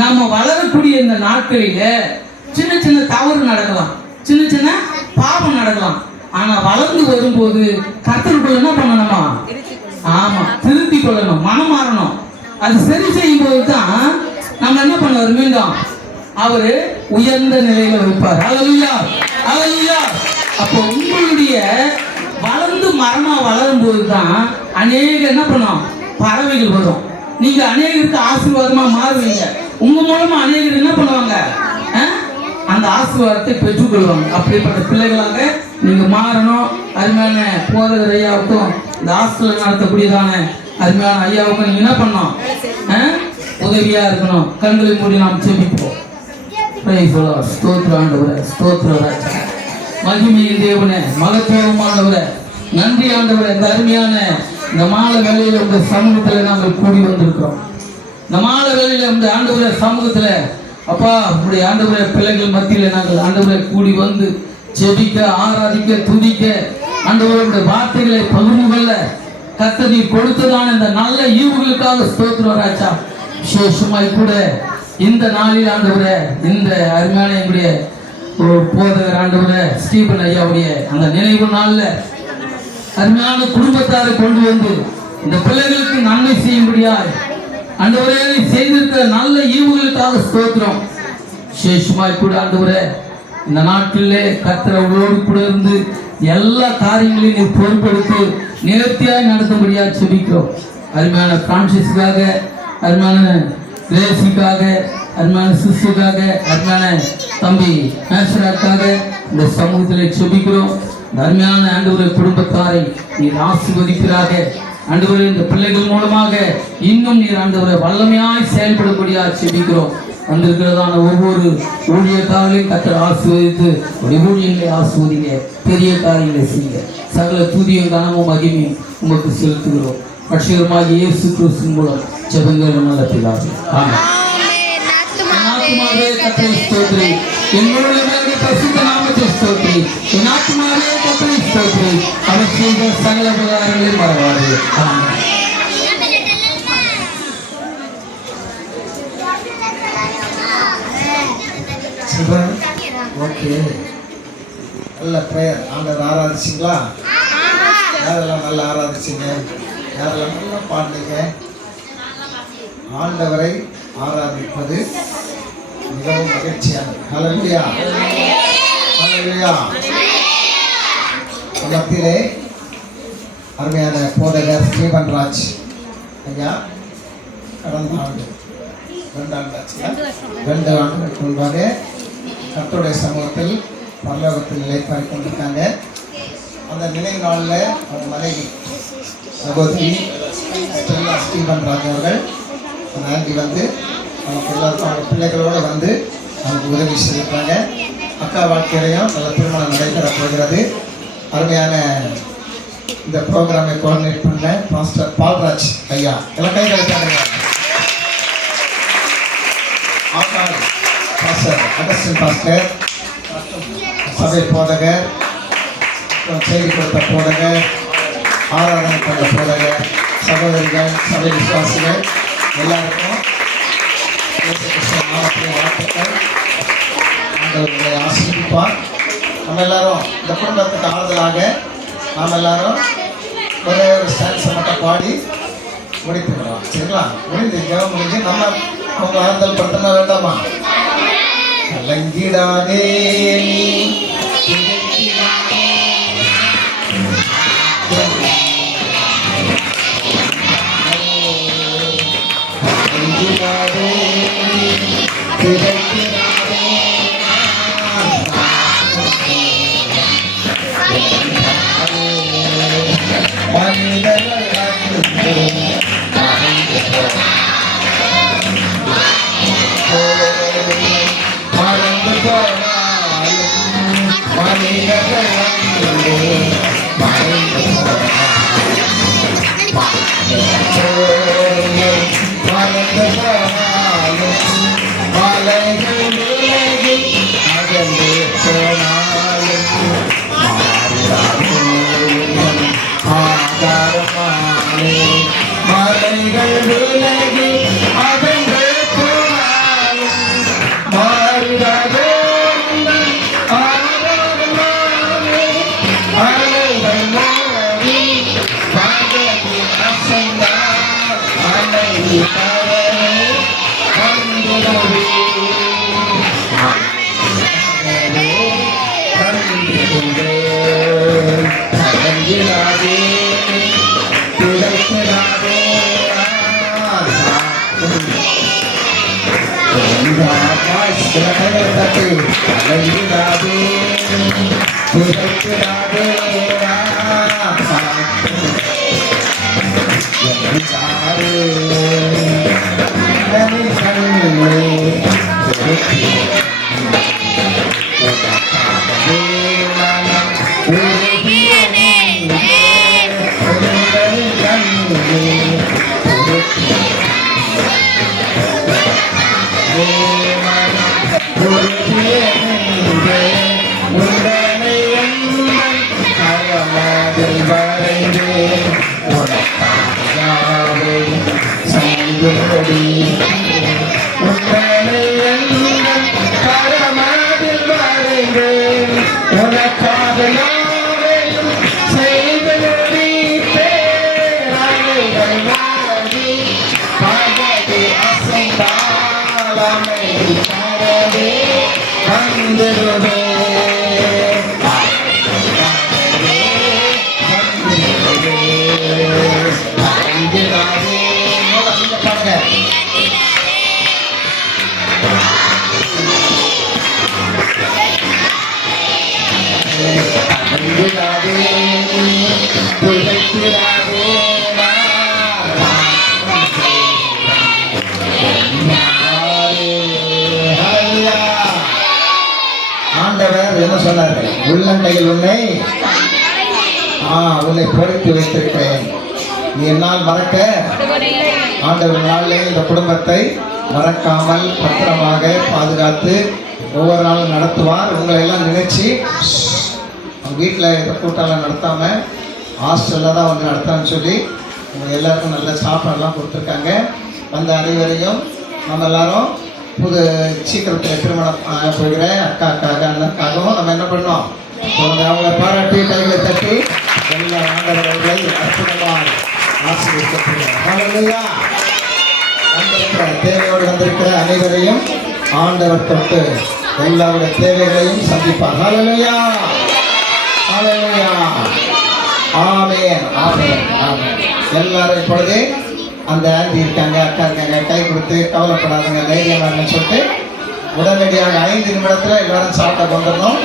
நாம வளரக்கூடிய இந்த நாட்களில சின்ன சின்ன தவறு நடக்கலாம், சின்ன சின்ன பாவம் நடக்கலாம். ஆனா வளர்ந்து வரும்போது கர்த்தருக்குள்ள என்ன பண்ணணுமா? ஆமா, திருத்தி கொள்ளணும், மனம் மாறணும். அது சரி செய்யும் போது தான் நம்ம என்ன பண்ணுவார், மீண்டும் அவரு உயர்ந்த நிலையில வைப்பார். ஹல்லேலூயா, ஹல்லேலூயா. அப்போ உங்களுடைய வளர்ந்து மரமா வளரும் போது தான் அநேக என்ன பண்ணும், பறவைகள் வரும். நீங்க அநேகருக்கு ஆசீர்வாதமா மாறுவீங்க. உங்க மூலமா அநேகர் என்ன பண்ணுவாங்க, அந்த ஆசீர்வாதத்தை பெற்றுக்கொள்வாங்க. அப்படிப்பட்ட பிள்ளைகளாக நீங்க மாறணும். அருமையான போதகர் ஐயாவுக்கும் இந்த ஹாஸ்டல் நடத்தக்கூடியதான அருமையான ஐயாவுக்கும் நீங்க என்ன பண்ணணும், உதவியா இருக்கணும். கண்களை மூடி நாம் செபிப்போம். ஸ்தோத்திர ஆண்டவரே, ஸ்தோத்திர ராஜா, மகிமையின் தேவனே, மகத்துவமானவரே, நன்றி ஆண்டவரே. இந்த அருமையான இந்த மாலை வேளையில உங்க சமூகத்துல நாங்கள் கூடி வந்திருக்கிறோம். இந்த மாலை வேளையில இந்த ஆண்டவரே சமூகத்துல அப்பா உங்களுடைய ஆண்டவரே பிள்ளைகள் மத்தியில நாங்கள் ஆண்டவரை கூடி வந்து ஜெபிக்க, ஆராதிக்க, துதிக்க, ஆண்டவருடைய வார்த்தைகளை பகிர்ந்து கொள்ள கர்த்தர் நீர் கொடுத்ததான இந்த நல்ல ஈவுகளுக்காக ஸ்தோத்திரம் ராஜா. விசேஷமாய் கூட இந்த நாளில் ஆண்டவரே, இந்த அருமையான எங்களுடைய போதகர் ஆண்டவரே ஸ்டீபன் ஐயாவுடைய அந்த நினைவு நாள்ல அருமையான குடும்பத்தாரை கொண்டு வந்து இந்த பிள்ளைகளுக்கு நன்மை செய்யும்படியாய் ஆண்டவரே செய்திருக்கிற நல்ல ஈவுகளுக்காக ஸ்தோத்திரம். விசேஷமாய் கூட ஆண்டவரே இந்த நாட்டிலே கர்த்தர் அவர்களோடு கூட இருந்து எல்லா காரியங்களையும் நீ பொறுப்பெடுத்து நேர்த்தியாய் நடத்தும்படியா செபிக்கிறோம். அருமையான பிரான்சிஸ்காக, அருமையான கிரேசிக்காக, அருமையான சிசுக்காக, அருமையான தம்பி மேஸ்டராக்காக இந்த சமூகத்தில் செபிக்கிறோம். இந்த அருமையான ஆண்டவரே குடும்பத்தாரை நீர் ஆசீர்வதிக்கிறாக. ஆண்டவரே இந்த பிள்ளைகள் மூலமாக இன்னும் நீர் ஆண்டவரே வல்லமையாய் செயல்படும்படியா செபிக்கிறோம். வந்திருக்கிறதான ஒவ்வொரு ஊழியக்காரர்களையும் கர்த்தர் ஆசீர்வதித்து ஊழியர்களை ஆசீர்வதிங்க, பெரிய காரியங்களை செய்யுங்க. சகல துதியும் கனமும் மகிமையும் உமக்கு செலுத்துகிறோம். ரட்சகருமாகிய இயேசு கிறிஸ்துவின் மூலம் ஜெபங்கள் நல்ல பிதாவே, ஆமென். கர்த்தரை ஸ்தோத்திரி, என்னுடைய பரிசுத்த நாமத்தை ஸ்தோத்திரி, என் ஆத்துமாவே கர்த்தரை ஸ்தோத்திரி, அவர் செய்த சகல உபகாரங்களை மறவாதே. ஆமென். ஓகே, நல்ல ப்ரேயர். ஆண்டவர் ஆராதிச்சிங்களா? யாரெல்லாம் நல்லா ஆராதிச்சிங்க? யாரெல்லாம் நல்லா பாடுனீங்க? ஆண்டவரை ஆராதிப்பது மிகவும் மகிழ்ச்சியானது. ஹல்லேலூயா, ஹல்லேலூயா. மத்தியிலே அருமையான போதகர் ஸ்டீபன் ராஜ் ஐயா கடந்த ஆண்டு 2 ஆண்டுகளுக்கு முன்பாக கர்த்தருடைய சமூகத்தில் பரலோகத்தில் நிலைப்பாடி கொண்டிருக்காங்க. அந்த நினைவு நாளில் அவங்க மனைவி சகோதரி ஸ்டீபன் ராஜ் அவர்கள் அந்த ஆண்டி வந்து அவங்க எல்லாருக்கும் அவங்க பிள்ளைகளோடு வந்து அவங்க உதவி செய்திருக்காங்க. அக்கா வாழ்க்கையிலையும் நல்ல திருமணம் நடைபெற போகிறது. அருமையான இந்த ப்ரோக்ராமை கோஆர்டினேட் பண்ண பாஸ்டர் பால்ராஜ் ஐயா எல்லாம் கை கழித்தாங்க. பாஸ்டர் அகஸ்டின் பாஸ்டர், சபை போதகர், செய்தி கொடுத்த போதகர், ஆராதனை பண்ண போதகர், சகோதரிகள், சபை விசுவாசிகள் எல்லாருக்கும் இயேசு கிறிஸ்து நாமத்தில் வாழ்த்துக்கள். ஆண்டவரை ஆசீர்வதிப்பார். நம்ம எல்லாரும் இந்த குடும்பத்துக்கு ஆறுதலாக நாம் எல்லாரும் ஒரே ஒரு ஸ்டான்ஸை மட்டும் பாடி முடித்துக்கிறோம். சரிங்களா? முடிஞ்சு ஜெபம் முடிஞ்சு நம்ம அவங்க ஆறுதல் படுத்தின வேண்டாமா? கலங்கிடாதே ஆண்டவர் என்ன சொன்னார்? உள்ளங்கையில் உன்னை பொறுத்து வைத்திருக்கிறேன், நீ என்னால் மறக்க. ஆண்டவர் நாளிலே இந்த குடும்பத்தை மறக்காமல் பத்திரமாக பாதுகாத்து ஒவ்வொரு நாளும் நடத்துவார். உங்களை எல்லாம் நினைச்சு வீட்டில் இந்த கூட்டம்லாம் நடத்தாமல் ஹாஸ்டலில் தான் வந்து நடத்தான்னு சொல்லி உங்கள் எல்லாருக்கும் நல்ல சாப்பாடெல்லாம் கொடுத்துருக்காங்க. வந்த அனைவரையும் நம்ம எல்லாரும் சீக்கிரத்தில் திருமணம் போகிற அக்காக்காக அண்ணனுக்காகவும் நம்ம என்ன பண்ணோம்? அவங்களை பாராட்டி கைகளை தட்டி எல்லா ஆண்டவர்களை அற்புதமாக ஆசீர்வதிக்கப்படுகிறார். தேவையோடு வந்திருக்கிற அனைவரையும் ஆண்டவர் தொட்டு எல்லாருடைய தேவைகளையும் சந்திப்பார். ஹல்லேலூயா, ஹல்லேலூயா, ஆமென், ஆமென், ஆமென். எல்லாரும் இப்பொழுது அந்த ஆண்டி இருக்காங்க, அக்கா இருக்காங்க, கை கொடுத்து கவலைப்படாதுங்க, தைரியமாக சொல்லிட்டு உடனடியாக 5 நிமிடத்தில் எல்லாரும் சாப்பிட வந்துடணும்.